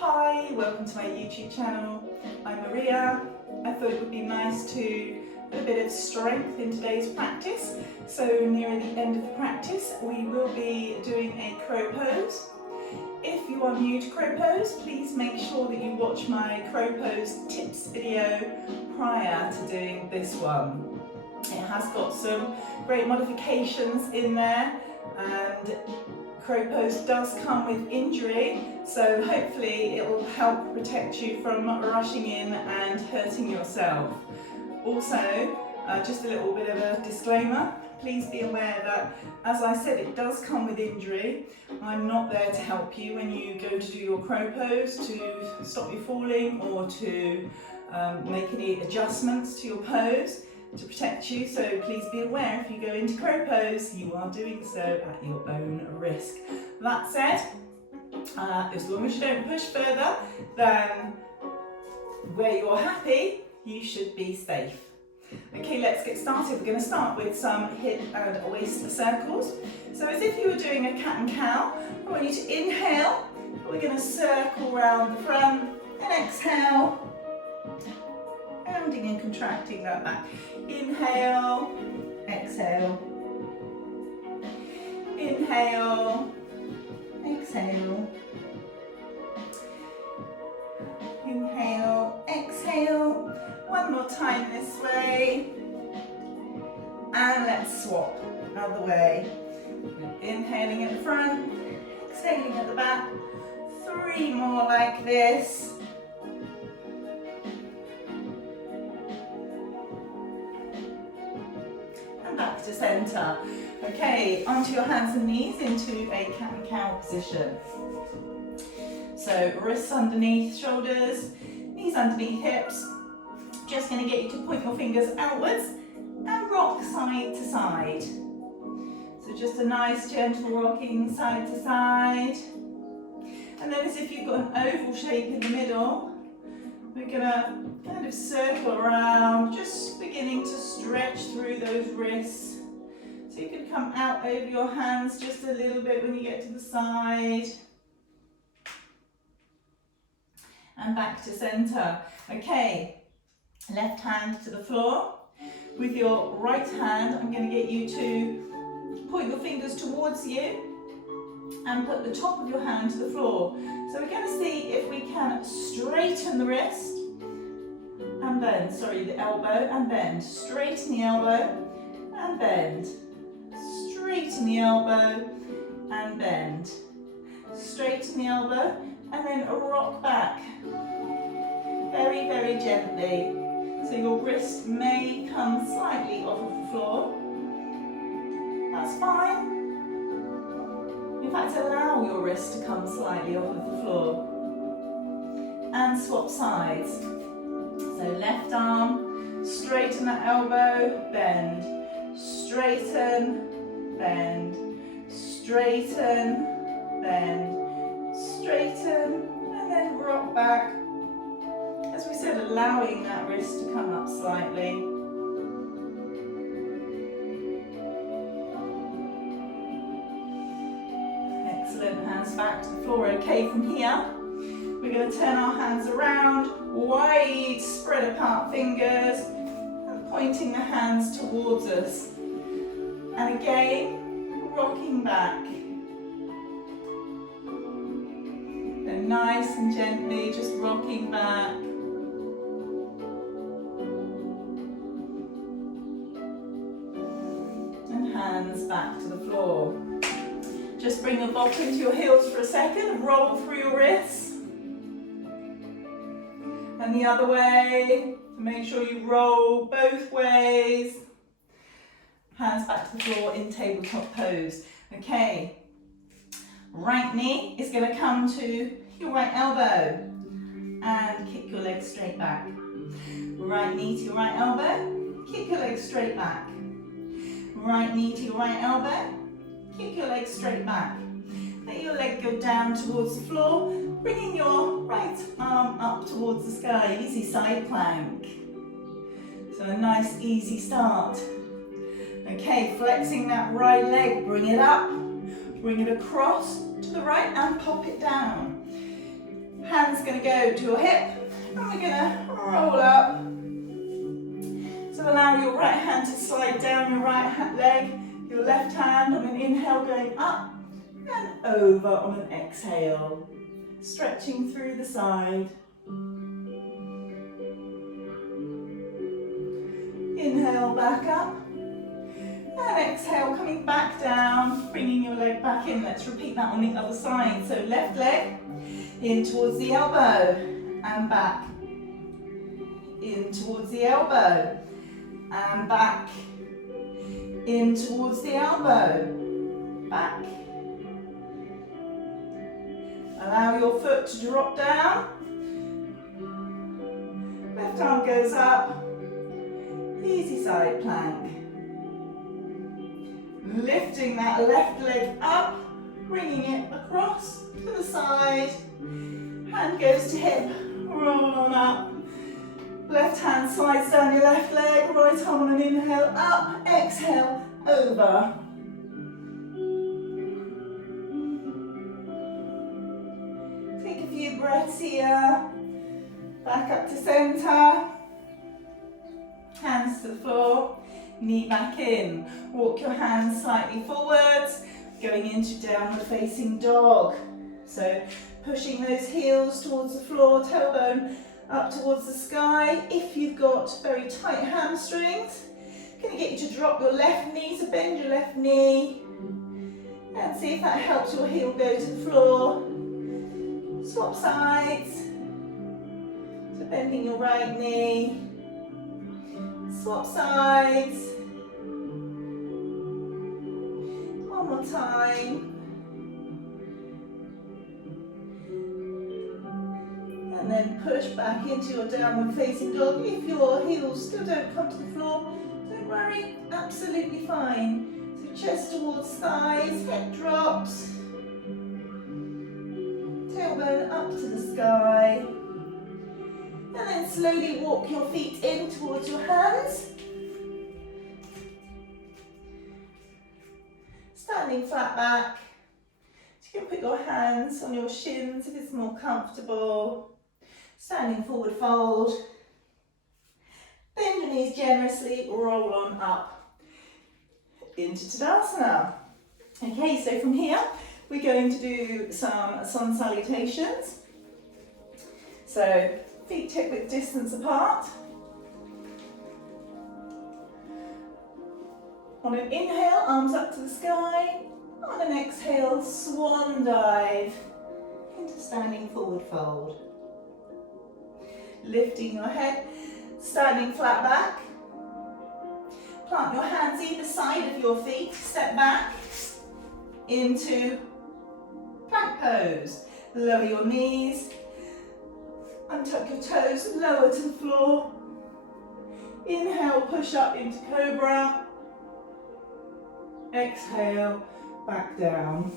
Hi, welcome to my YouTube channel. I'm Maria. I thought it would be nice to put a bit of strength in today's practice. So near the end of the practice, we will be doing a crow pose. If you are new to crow pose, please make sure that you watch my crow pose tips video prior to doing this one. It has got some great modifications in there, and crow pose does come with injury, so hopefully it will help protect you from rushing in and hurting yourself. Also, just a little bit of a disclaimer, please be aware that, as I said, it does come with injury. I'm not there to help you when you go to do your crow pose to stop you falling or to make any adjustments to your pose to protect you, so please be aware if you go into crow pose, you are doing so at your own risk. That said, as long as you don't push further than where you're happy, you should be safe. Okay, let's get started. We're going to start with some hip and waist circles. So as if you were doing a cat and cow, I want you to inhale. We're going to circle around the front and exhale. Rounding and contracting that back. Inhale, exhale. Inhale, exhale. Inhale, exhale. One more time this way. And let's swap other way. Inhaling at the front, exhaling at the back. 3 more like this. Back to centre. Okay, onto your hands and knees into a cat and cow position. So wrists underneath shoulders, knees underneath hips. Just going to get you to point your fingers outwards and rock side to side. So just a nice gentle rocking side to side. And then as if you've got an oval shape in the middle, we're going to kind of circle around, just beginning to stretch through those wrists. So you can come out over your hands just a little bit when you get to the side. And back to centre. Okay, left hand to the floor. With your right hand, I'm going to get you to point your fingers towards you and put the top of your hand to the floor. So we're going to see if we can straighten the wrist and bend, the elbow and bend. Straighten the elbow and bend. Straighten the elbow and bend. Straighten the elbow and then rock back. Very, very gently. So your wrist may come slightly off of the floor. That's fine. In fact, allow your wrist to come slightly off of the floor. And swap sides. So left arm, straighten that elbow, bend. Straighten, bend. Straighten, bend. Straighten, and then rock back. As we said, allowing that wrist to come up slightly. Hands back to the floor. Okay, from here we're going to turn our hands around, wide spread apart fingers, and pointing the hands towards us. And again, rocking back. And nice and gently, just rocking back. And hands back to the floor. Just bring your bottom to your heels for a second, roll through your wrists. And the other way, make sure you roll both ways. Hands back to the floor in tabletop pose. Okay, right knee is going to come to your right elbow and kick your leg straight back. Right knee to your right elbow, kick your leg straight back. Right knee to your right elbow, kick your leg straight back. Let your leg go down towards the floor, bringing your right arm up towards the sky. Easy side plank. So a nice easy start. Okay, flexing that right leg, bring it up, bring it across to the right and pop it down. Hands going to go to your hip, and we're going to roll up. So allow your right hand to slide down your right leg, your left hand on an inhale going up and over on an exhale, stretching through the side. Inhale back up, and exhale coming back down, bringing your leg back in. Let's repeat that on the other side. So left leg in towards the elbow and back, in towards the elbow and back, in towards the elbow, back. Allow your foot to drop down, left arm goes up, easy side plank. Lifting that left leg up, bringing it across to the side, hand goes to hip, roll on up. Left hand slides down your left leg, right arm on an inhale, up, exhale, over. Take a few breaths here, back up to centre, hands to the floor, knee back in. Walk your hands slightly forwards, going into downward facing dog. So pushing those heels towards the floor, tailbone up towards the sky. If you've got very tight hamstrings, going to get you to drop your left knee, so bend your left knee and see if that helps your heel go to the floor. Swap sides, so bending your right knee, swap sides, one more time. And then push back into your downward facing dog. If your heels still don't come to the floor, don't worry, absolutely fine. So chest towards thighs, head drops, tailbone up to the sky. And then slowly walk your feet in towards your hands. Standing flat back. So you can put your hands on your shins if it's more comfortable. Standing forward fold, bend your knees generously, roll on up into Tadasana. Okay, so from here we're going to do some sun salutations. So feet hip width distance apart. On an inhale, arms up to the sky. On an exhale, swan dive into standing forward fold. Lifting your head, standing flat back. Plant your hands either side of your feet, step back into plank pose. Lower your knees, untuck your toes, lower to the floor. Inhale, push up into cobra. Exhale, back down.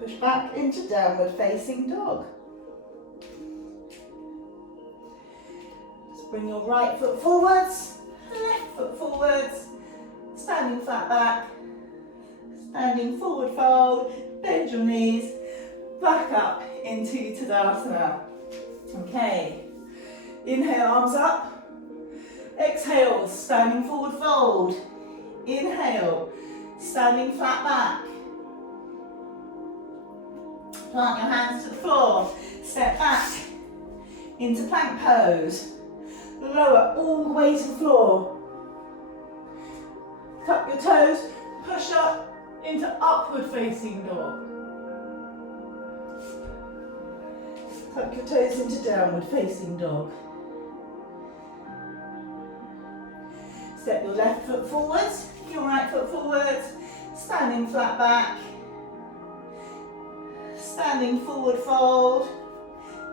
Push back into downward facing dog. Bring your right foot forwards, left foot forwards, standing flat back, standing forward fold, bend your knees, back up into Tadasana. Okay, inhale, arms up, exhale, standing forward fold, inhale, standing flat back, plant your hands to the floor, step back into plank pose. Lower all the way to the floor. Tuck your toes, push up into upward facing dog. Tuck your toes into downward facing dog. Step your left foot forwards, your right foot forwards, standing flat back. Standing forward fold,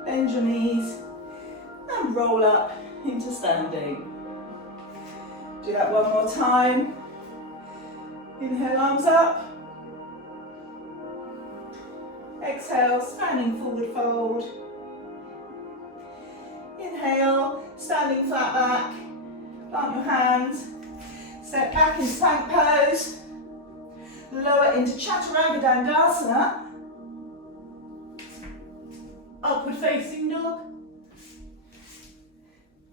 bend your knees and roll up into standing. Do that one more time. Inhale, arms up. Exhale, standing forward fold. Inhale, standing flat back. Plant your hands. Step back into plank pose. Lower into Chaturanga Dandasana. Upward facing dog.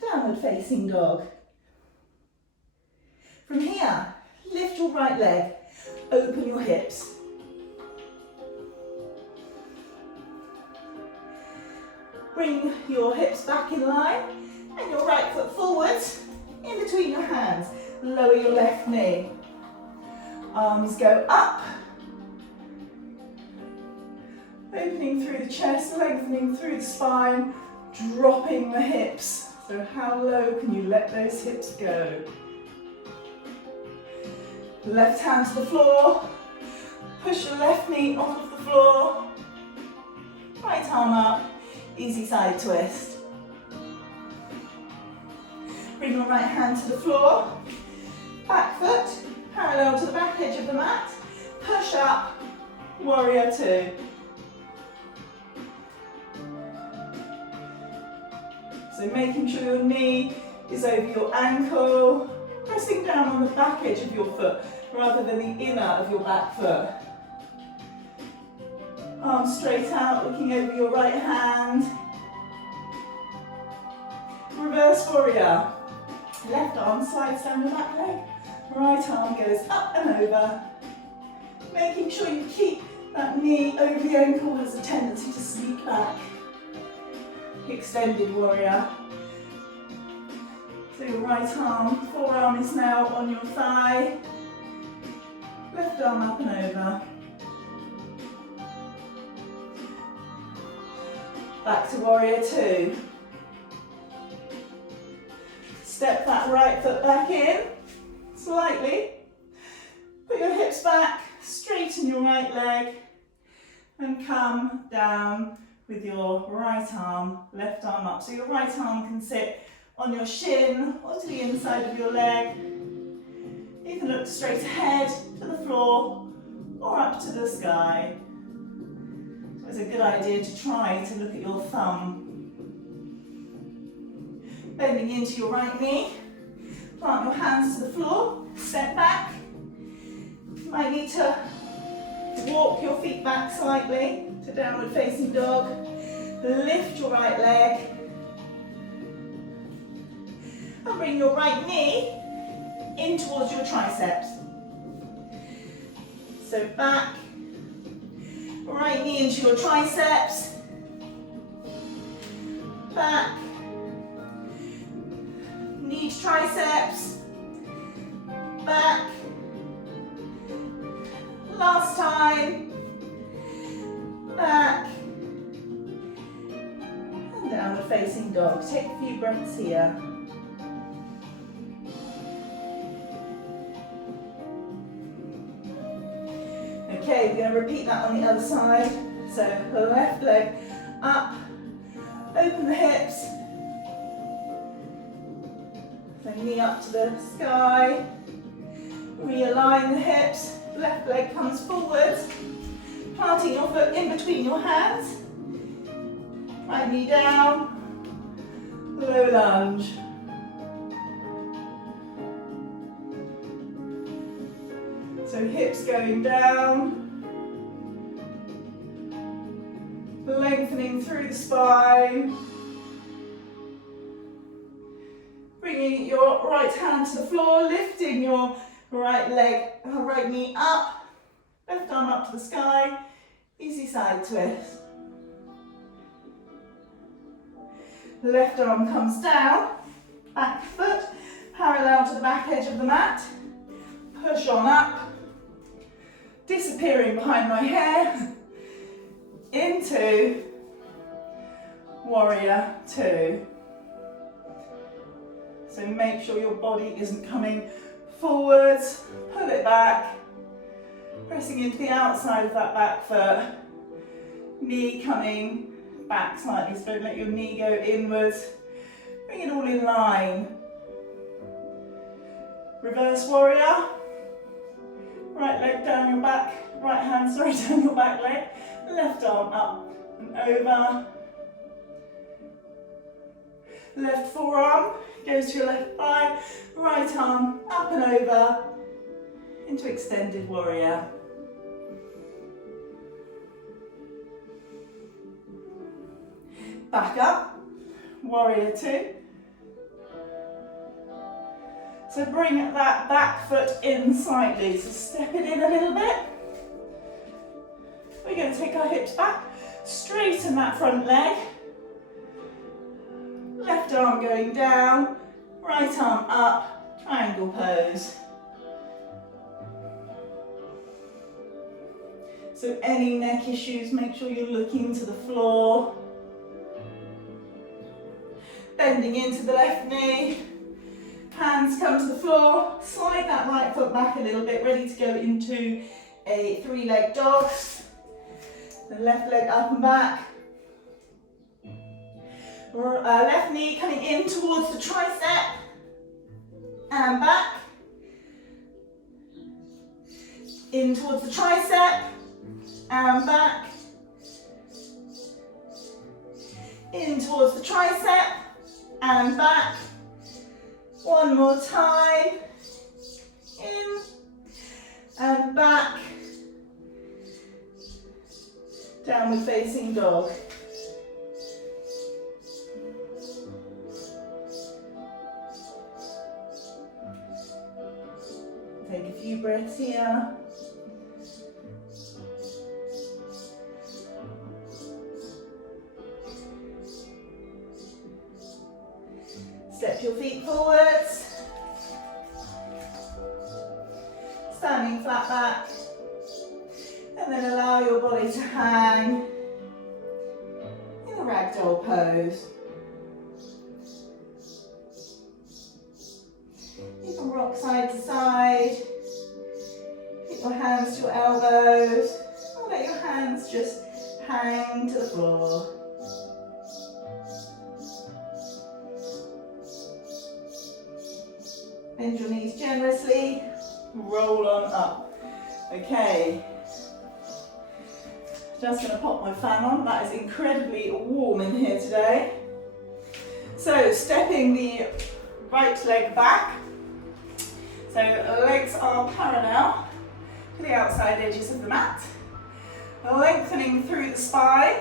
Downward facing dog. From here, lift your right leg, open your hips. Bring your hips back in line and your right foot forwards in between your hands. Lower your left knee. Arms go up. Opening through the chest, lengthening through the spine, dropping the hips. So how low can you let those hips go? Left hand to the floor. Push your left knee off of the floor. Right arm up. Easy side twist. Bring your right hand to the floor. Back foot parallel to the back edge of the mat. Push up. Warrior two. So making sure your knee is over your ankle, pressing down on the back edge of your foot rather than the inner of your back foot. Arms straight out, looking over your right hand. Reverse warrior. Left arm slides down the back leg, right arm goes up and over. Making sure you keep that knee over the ankle, has a tendency to sneak back. Extended warrior. So your right arm, forearm is now on your thigh. Left arm up and over. Back to warrior two. Step that right foot back in, slightly. Put your hips back, straighten your right leg, and come down with your right arm, left arm up. So your right arm can sit on your shin or to the inside of your leg. You can look straight ahead to the floor or up to the sky. So it's a good idea to try to look at your thumb. Bending into your right knee, plant your hands to the floor, step back. You might need to walk your feet back slightly to downward facing dog. Lift your right leg. And bring your right knee in towards your triceps. So back, right knee into your triceps. Back, knee to triceps. Back. Last time. Back. And downward facing dog. Take a few breaths here. Okay, we're going to repeat that on the other side. So the left leg up, open the hips, so knee up to the sky, realign the hips, left leg comes forwards, planting your foot in between your hands, right knee down, low lunge. So hips going down, lengthening through the spine, bringing your right hand to the floor, lifting your right leg, right knee up, left arm up to the sky, easy side twist. Left arm comes down, back foot parallel to the back edge of the mat, push on up, disappearing behind my hair, into warrior two. So make sure your body isn't coming forwards, pull it back, pressing into the outside of that back foot, knee coming back slightly, so don't let your knee go inwards, bring it all in line. Reverse warrior. Right leg down your back, right hand, down your back leg. Left arm up and over. Left forearm goes to your left thigh. Right arm up and over into extended warrior. Back up, warrior two. So bring that back foot in slightly, so step it in a little bit. We're going to take our hips back, straighten that front leg. Left arm going down, right arm up, triangle pose. So any neck issues, make sure you're looking to the floor. Bending into the left knee. Hands come to the floor. Slide that right foot back a little bit, ready to go into a three-leg dog. The left leg up and back. Left knee coming in towards the tricep. And back. In towards the tricep. And back. In towards the tricep. And back. One more time. In. And back. Downward facing dog. Take a few breaths here. Step your feet forwards. Standing flat back. And then allow your body to hang in a ragdoll pose. You can rock side to side. Keep your hands to your elbows. Or let your hands just hang to the floor. Bend your knees generously. Roll on up. Okay. Just going to pop my fan on. That is incredibly warm in here today. So stepping the right leg back. So legs are parallel to the outside edges of the mat. Lengthening through the spine.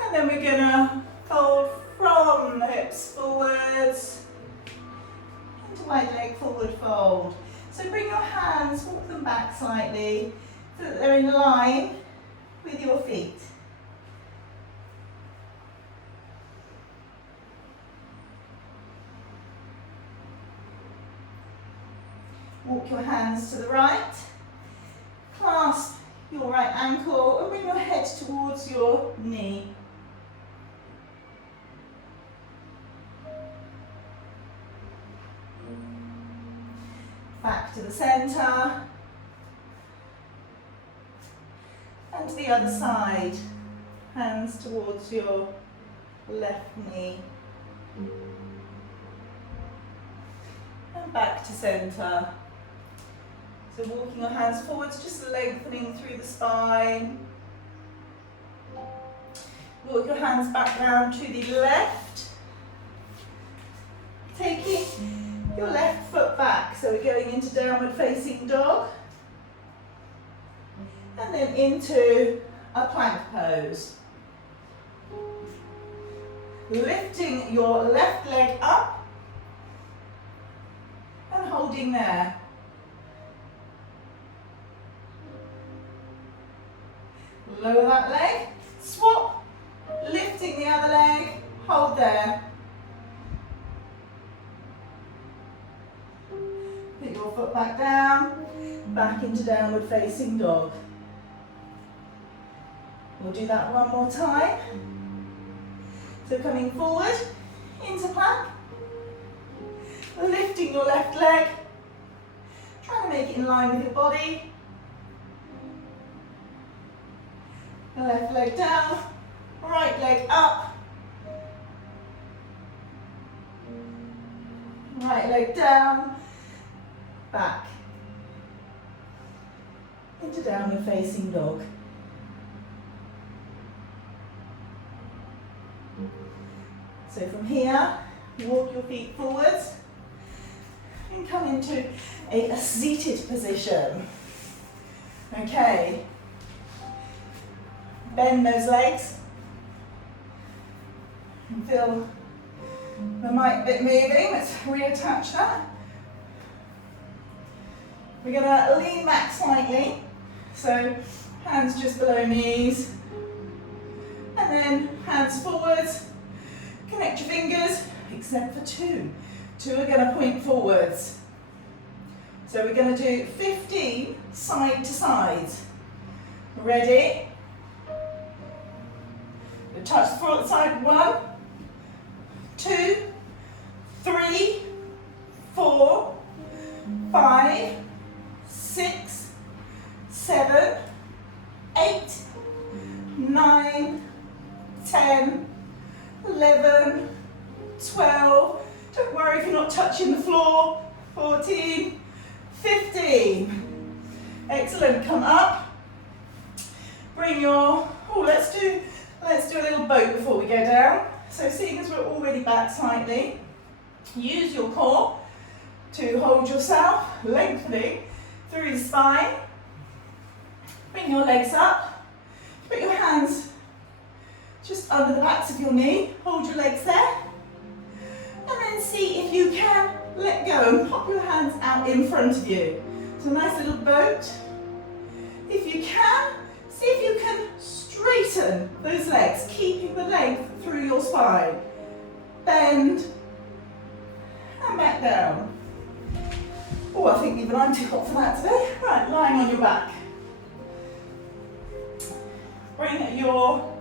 And then we're going to fold from the hips forwards. Into right leg forward fold. So bring your hands, walk them back slightly, so that they're in line with your feet. Walk your hands to the right, clasp your right ankle and bring your head towards your knee. Back to the centre. And to the other side, hands towards your left knee. And back to centre. So walking your hands forwards, just lengthening through the spine. Walk your hands back down to the left. Taking your left foot back, so we're going into downward facing dog. And then into a plank pose. Lifting your left leg up and holding there. Lower that leg, swap, lifting the other leg, hold there. Put your foot back down, back into downward facing dog. We'll do that one more time. So coming forward, into plank, lifting your left leg, trying to make it in line with your body. The left leg down, right leg up, right leg down, back, into downward facing dog. So from here, walk your feet forwards and come into a seated position. Okay. Bend those legs, Feel the mic bit moving. Let's reattach that. We're going to lean back slightly. So hands just below knees. And then hands forwards. Connect your fingers, except for two. Two are going to point forwards. So we're going to do 15 side to side. Ready? Touch the front side. 1, 2, 3, 4, 5, 6, 7, 8, 9, 10, 11, 12. Don't worry if you're not touching the floor. 14, 15. Excellent. Come up. Bring your, let's do a little boat before we go down. So seeing as we're already back slightly, use your core to hold yourself, lengthening through the spine. Bring your legs up. Put your hands just under the backs of your knee. Hold your legs there. And then see if you can let go and pop your hands out in front of you. So a nice little boat. If you can, see if you can straighten those legs, keeping the length through your spine. Bend and back down. Oh, I think even I'm too hot for that today. Right, lying on your back. Bring your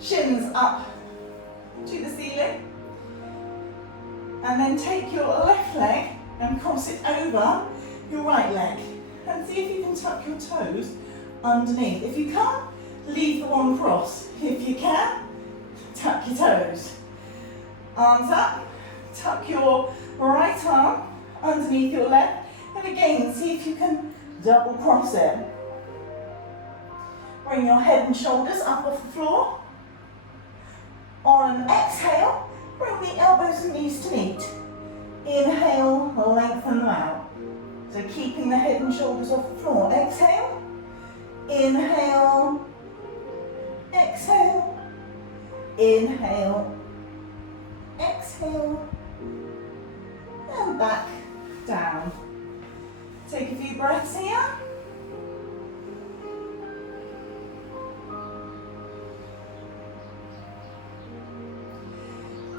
shins up to the ceiling. And then take your left leg and cross it over your right leg. And see if you can tuck your toes underneath. If you can't, leave the one cross. If you can, tuck your toes. Arms up, tuck your right arm underneath your left. And again, see if you can double cross it. Bring your head and shoulders up off the floor. On an exhale, bring the elbows and knees to meet. Inhale, lengthen them out. So keeping the head and shoulders off the floor. Exhale, inhale, exhale, inhale, exhale, and back down. Take a few breaths here.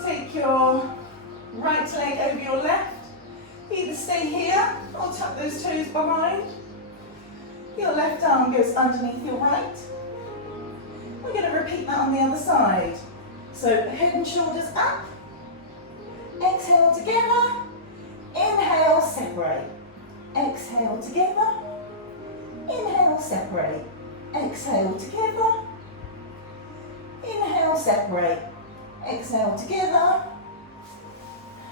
Take your right leg over your left. Either stay here or tuck those toes behind. Your left arm goes underneath your right. We're going to repeat that on the other side. So head and shoulders up. Exhale together. Inhale, separate. Exhale together. Inhale, separate. Exhale together. Inhale, separate. Exhale together.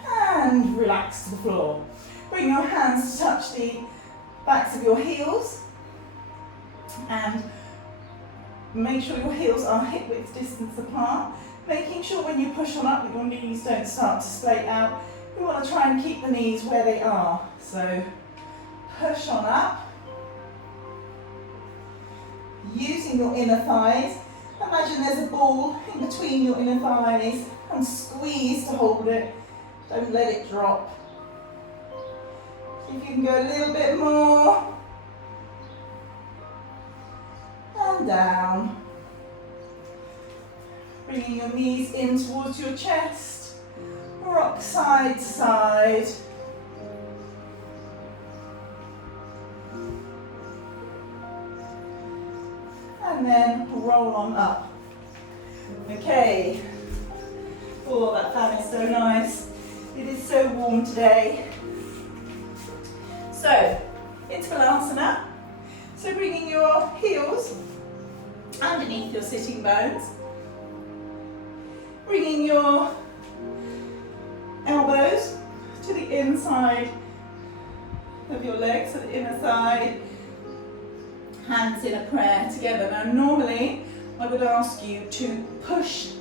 And relax to the floor. Bring your hands to touch the backs of your heels. And make sure your heels are hip width distance apart. Making sure when you push on up that your knees don't start to splay out. We want to try and keep the knees where they are. So push on up. Using your inner thighs. Imagine there's a ball in between your inner thighs and squeeze to hold it. Don't let it drop. See if you can go a little bit more. And down. Bringing your knees in towards your chest. Rock side to side. And then roll on up. Okay. Oh, that fan is so nice. It is so warm today. So, into Balasana. So bringing your heels underneath your sitting bones. Bringing your elbows to the inside of your legs, so the inner side. Hands in a prayer together. Now normally I would ask you to push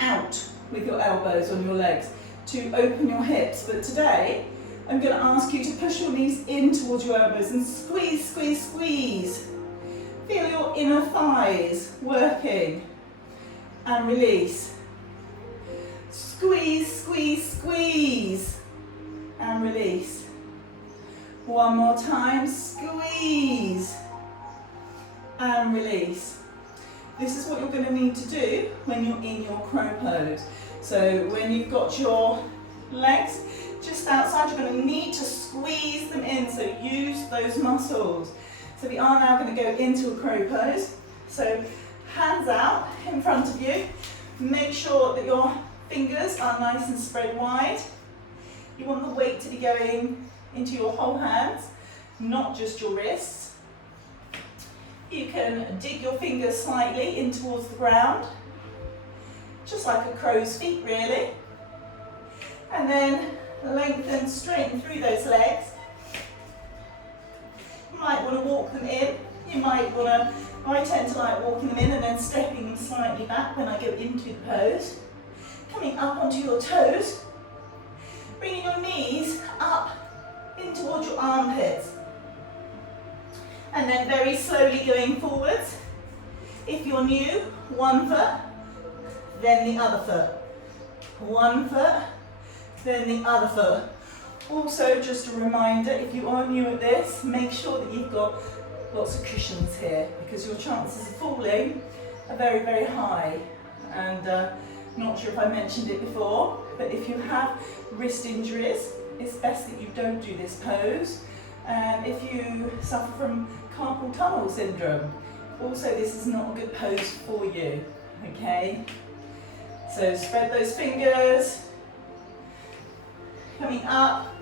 out with your elbows on your legs to open your hips, but today I'm going to ask you to push your knees in towards your elbows and squeeze, squeeze, squeeze. Feel your inner thighs working and release. Squeeze, squeeze, squeeze. And release. One more time, squeeze. And release. This is what you're going to need to do when you're in your crow pose. So when you've got your legs just outside, you're going to need to squeeze them in, so use those muscles. So we are now going to go into a crow pose. So hands out in front of you. Make sure that your fingers are nice and spread wide. You want the weight to be going into your whole hands, not just your wrists. You can dig your fingers slightly in towards the ground, just like a crow's feet really. And then lengthen, straighten through those legs. You might want to walk them in. You might want to, I tend to like walking them in and then stepping them slightly back when I go into the pose. Coming up onto your toes, bringing your knees up in towards your armpits. And then very slowly going forwards. If you're new, one foot, then the other foot. One foot, then the other foot. Also, just a reminder, if you are new at this, make sure that you've got lots of cushions here, because your chances of falling are very, very high. And not sure if I mentioned it before, but if you have wrist injuries, it's best that you don't do this pose. And if you suffer from carpal tunnel syndrome, also this is not a good pose for you, okay? So spread those fingers, coming up,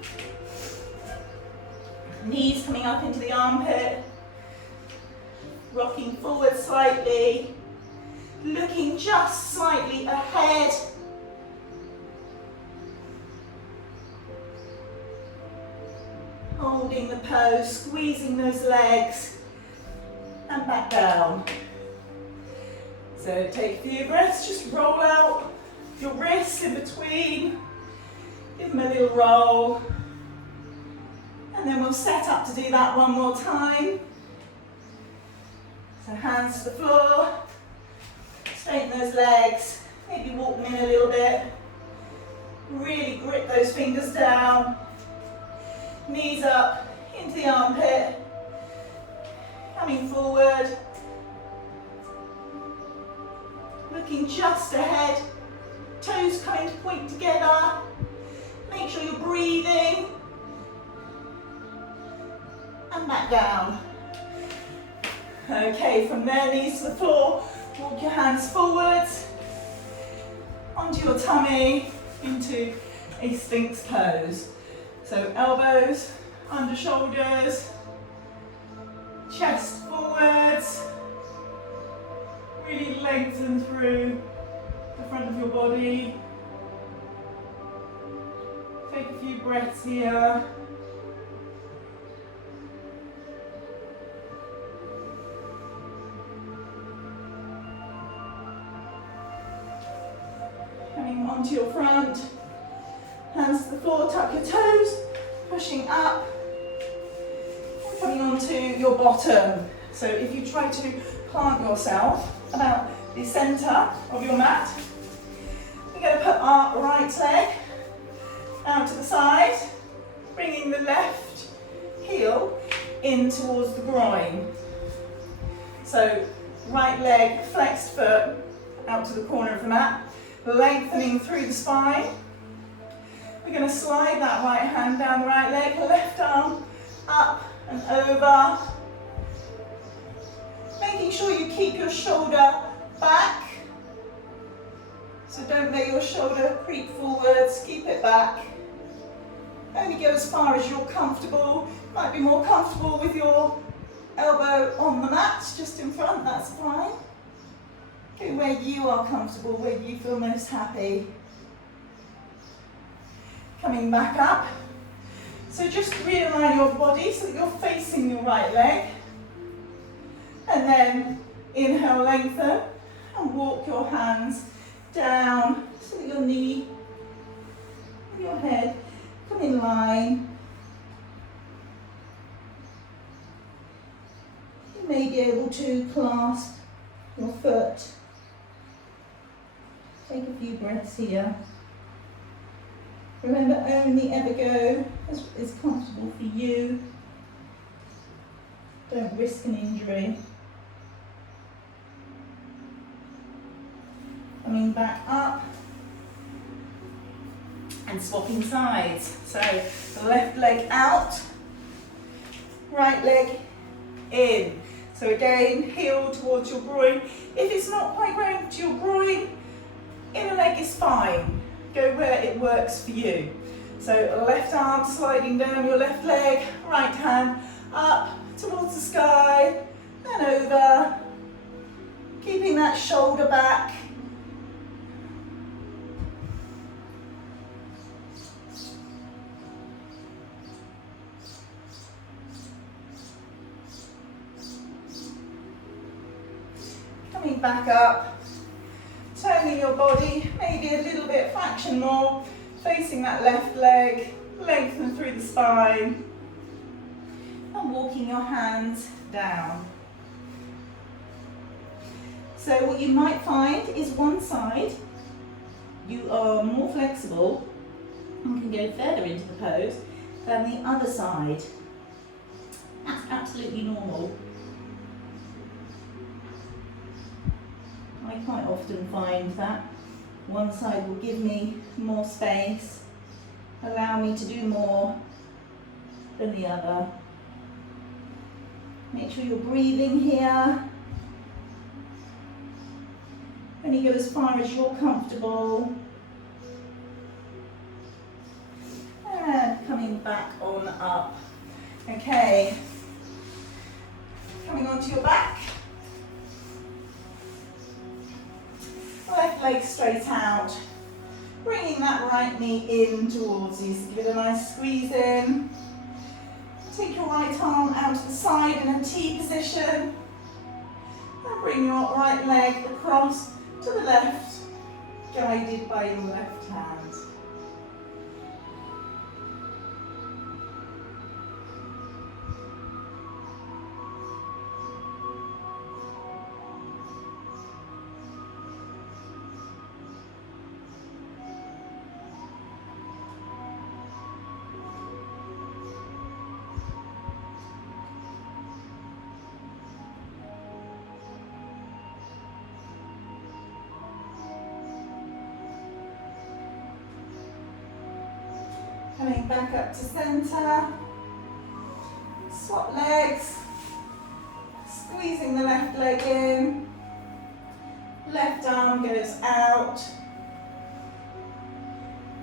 knees coming up into the armpit, rocking forward slightly, looking just slightly ahead. Holding the pose, squeezing those legs, and back down. So take a few breaths, just roll out your wrists in between, give them a little roll, and then we'll set up to do that one more time. So hands to the floor, straighten those legs, maybe walk them in a little bit, really grip those fingers down, knees up into the armpit, coming forward, looking just ahead, toes coming to point together, make sure you're breathing, and back down. Okay, from there, knees to the floor, walk your hands forwards, onto your tummy, into a Sphinx pose. So elbows under shoulders, chest forwards, really lengthen through the front of your body. Take a few breaths here. Coming onto your front. Hands to the floor, tuck your toes, pushing up, coming onto your bottom. So if you try to plant yourself about the centre of your mat, we're going to put our right leg out to the side, bringing the left heel in towards the groin. So right leg, flexed foot out to the corner of the mat, lengthening through the spine. We're going to slide that right hand down the right leg, left arm up and over. Making sure you keep your shoulder back. So don't let your shoulder creep forwards, keep it back. Only go as far as you're comfortable. Might be more comfortable with your elbow on the mat, just in front, that's fine. Go where you are comfortable, where you feel most happy. Coming back up. So just realign your body so that you're facing your right leg. And then inhale, lengthen, and walk your hands down so that your knee and your head come in line. You may be able to clasp your foot. Take a few breaths here. Remember, only ever go as is comfortable for you. Don't risk an injury. Coming back up and swapping sides. So the left leg out, right leg in. So again, heel towards your groin. If it's not quite going to your groin, inner leg is fine. Go where it works for you. So left arm sliding down your left leg, right hand up towards the sky and over. Keeping that shoulder back. Coming back up, turning your body maybe a little bit, fraction more, facing that left leg, lengthen through the spine, and walking your hands down. So what you might find is one side, you are more flexible and can go further into the pose than the other side. That's absolutely normal. I quite often find that one side will give me more space, allow me to do more than the other. Make sure you're breathing here. Only go as far as you're comfortable. And coming back on up. Okay. Coming onto your back. Left leg straight out. Bringing that right knee in towards you. So give it a nice squeeze in. Take your right arm out to the side in a T position. And bring your right leg across to the left, guided by your left hand. Coming back up to centre, swap legs, squeezing the left leg in, left arm goes out,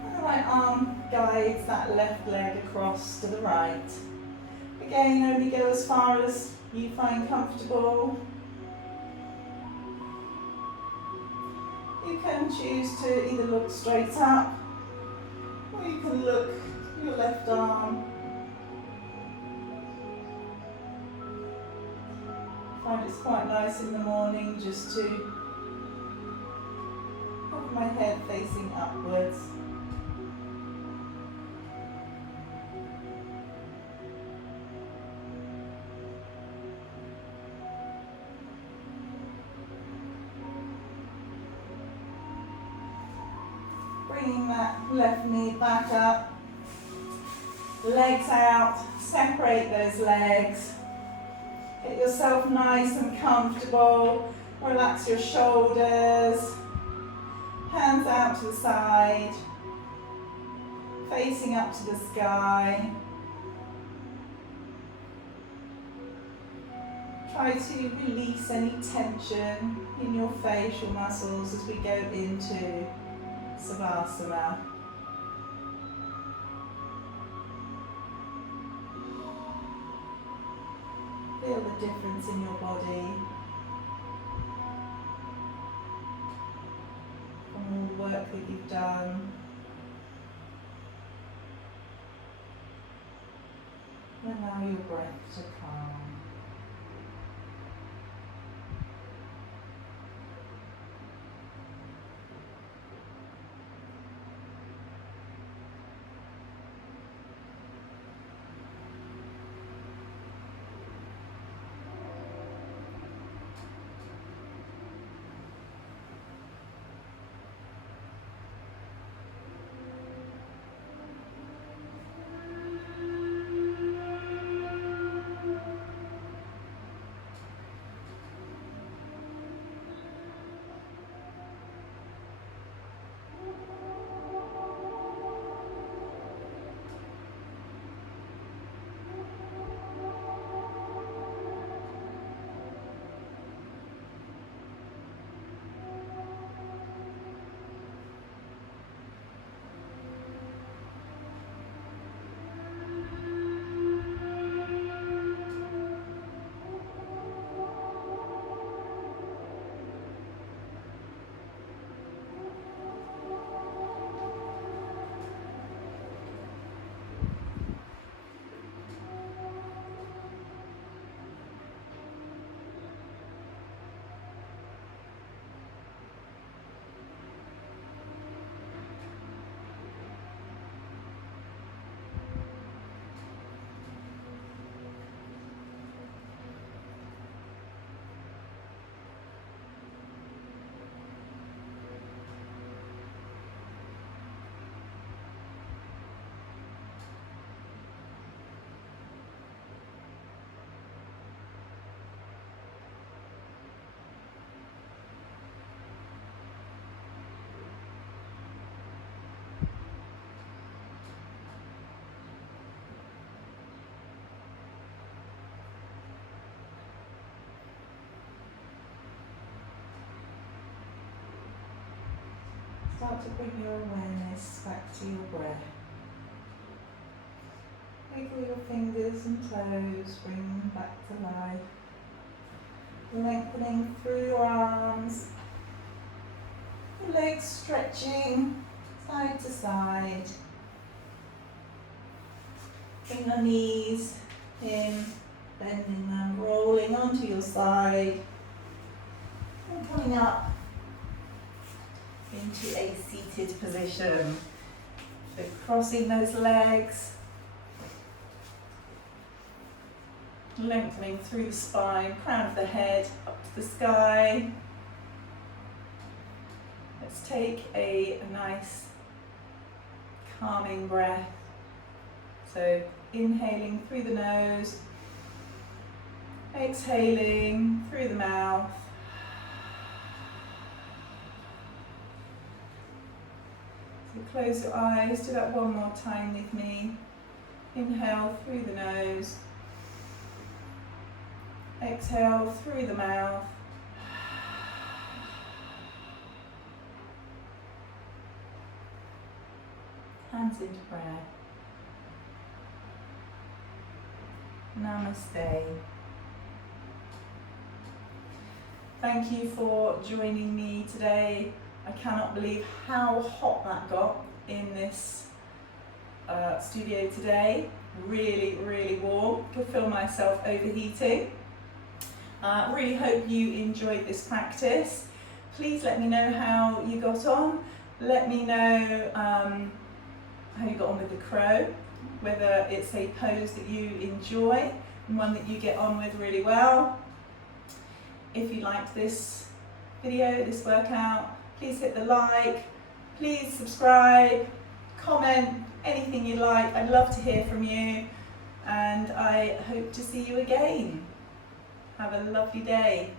and the right arm guides that left leg across to the right. Again, only go as far as you find comfortable. You can choose to either look straight up, or you can look your left arm. I find it's quite nice in the morning just to have my head facing upwards. Bringing that left knee back up, legs out, separate those legs. Get yourself nice and comfortable, relax your shoulders, hands out to the side, facing up to the sky. Try to release any tension in your facial muscles as we go into Savasana. Feel the difference in your body from all the work that you've done. Allow your breath to calm. start to bring your awareness back to your breath. Wiggle your fingers and toes, bring them back to life. Lengthening through your arms, the legs stretching side to side. Bring your knees in, bending them, rolling onto your side, and coming up into a seated position. So crossing those legs, lengthening through the spine, crown of the head up to the sky. Let's take a nice calming breath. So inhaling through the nose, exhaling through the mouth. So close your eyes, do that one more time with me. Inhale through the nose, exhale through the mouth. Hands into prayer. Namaste. Thank you for joining me today. I cannot believe how hot that got in this studio today. Really, really warm. Could feel myself overheating. Really hope you enjoyed this practice. Please let me know how you got on. Let me know how you got on with the crow, whether it's a pose that you enjoy and one that you get on with really well. If you liked this video, this workout, please hit the like, please subscribe, comment, anything you like. I'd love to hear from you, and I hope to see you again. Have a lovely day.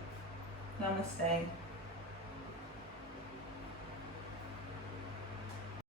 Namaste.